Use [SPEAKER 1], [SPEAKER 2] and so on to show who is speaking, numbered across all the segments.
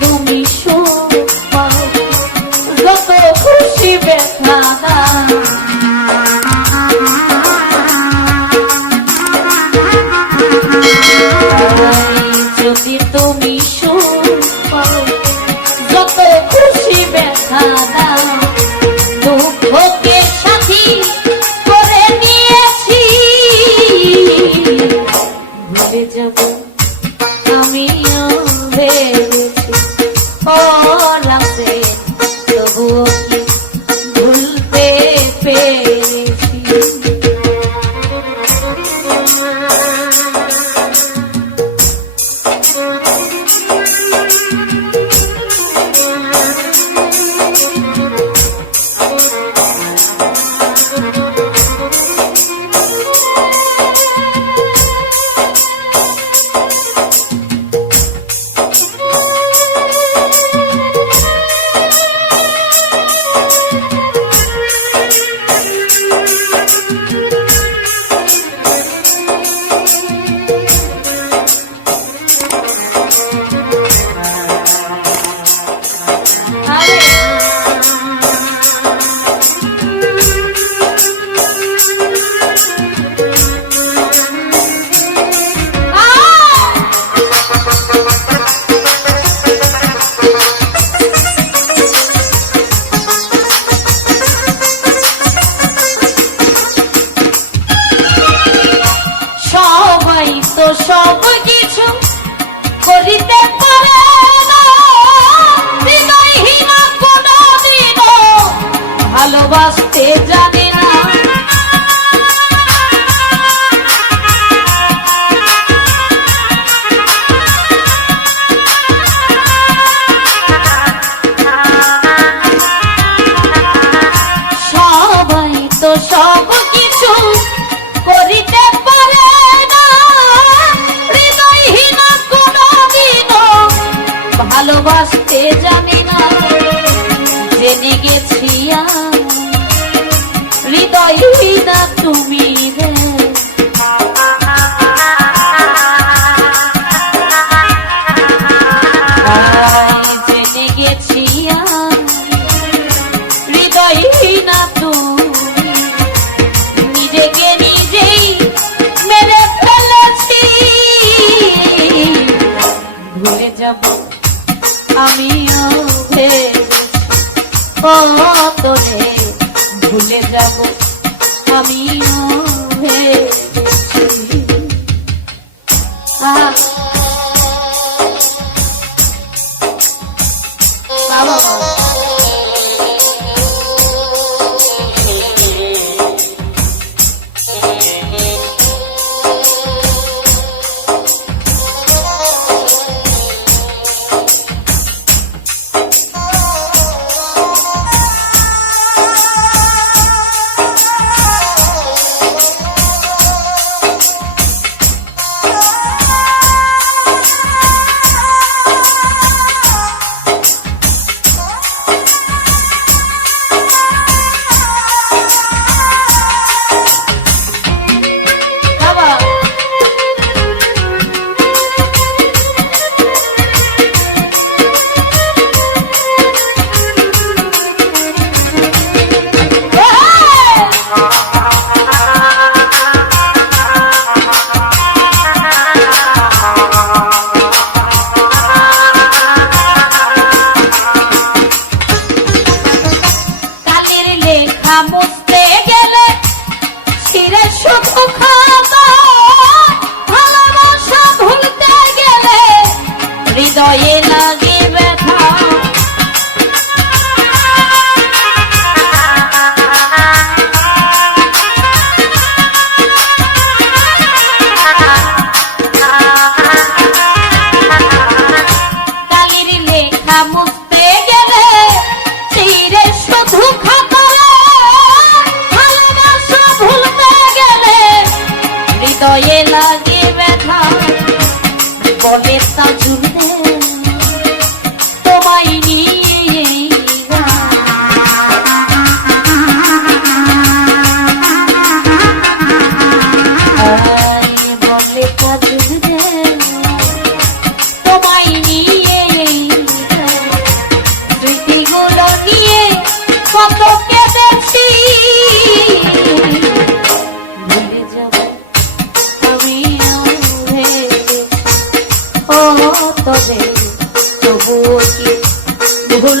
[SPEAKER 1] তুমি হবে তবুও কি ভুল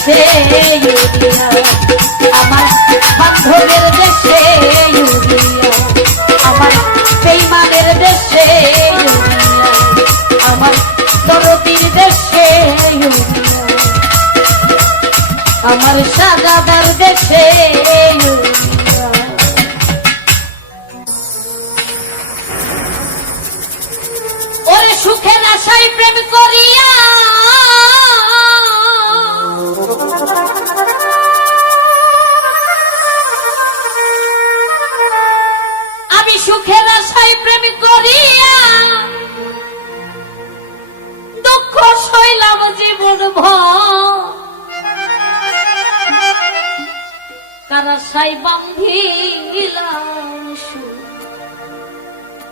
[SPEAKER 1] say.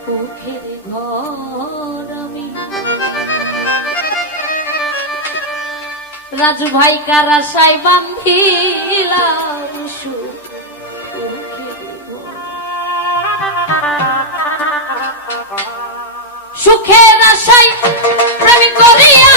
[SPEAKER 1] সুখের ঘর আমি। রাজু ভাই কারা সাই বান্ধিলাম সুখের আশায় আমি করিয়া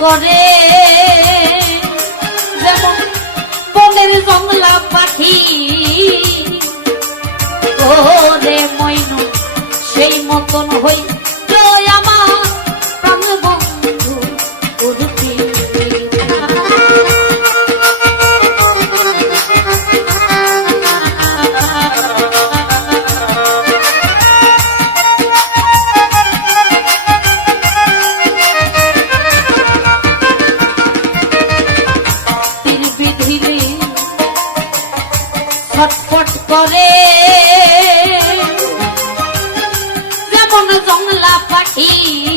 [SPEAKER 1] করে এই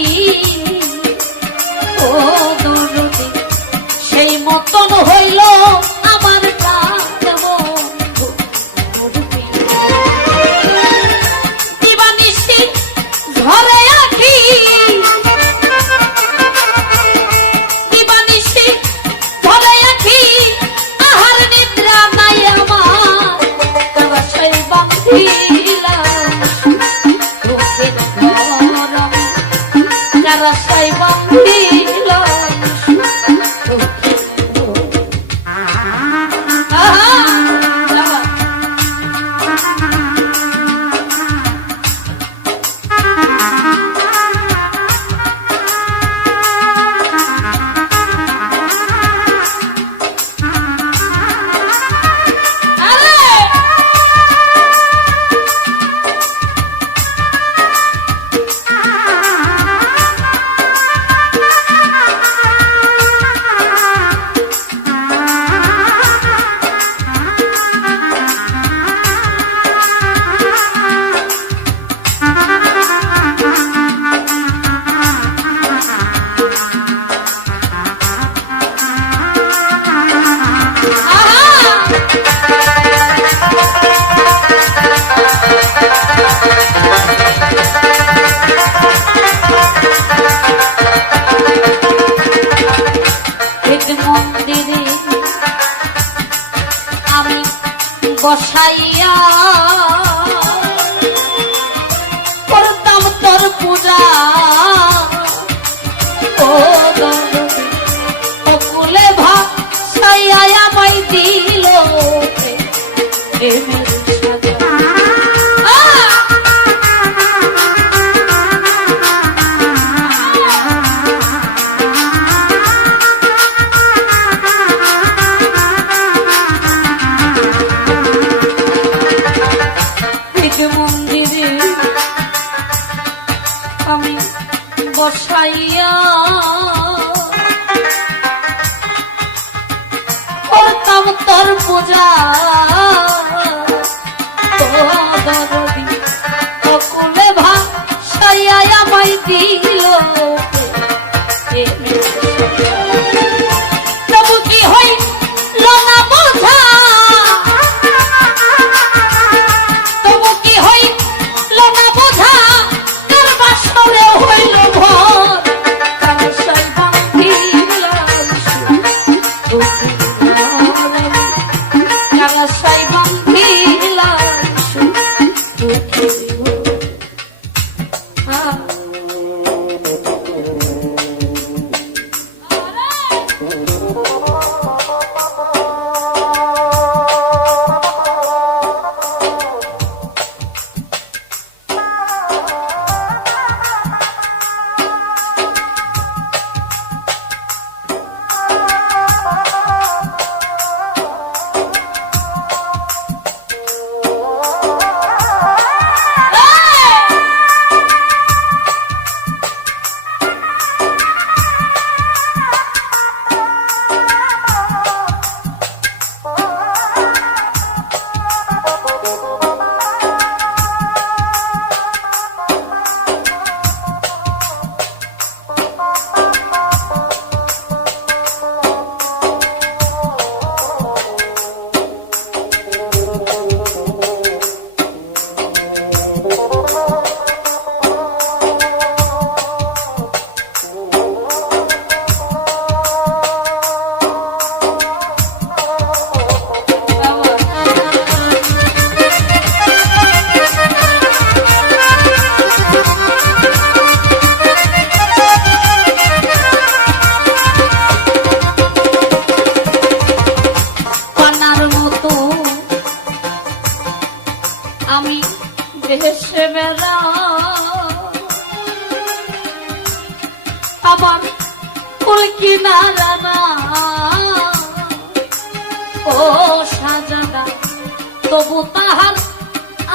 [SPEAKER 1] তবু তাহার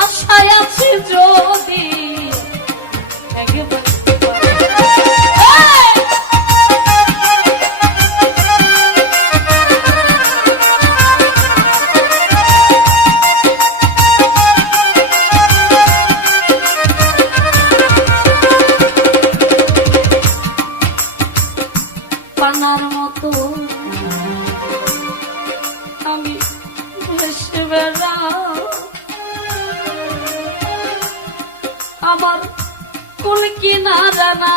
[SPEAKER 1] আশায় আছি যদি জানা।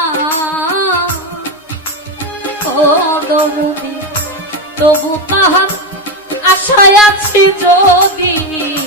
[SPEAKER 1] ও তবু তাহার আশায় আছি যদি।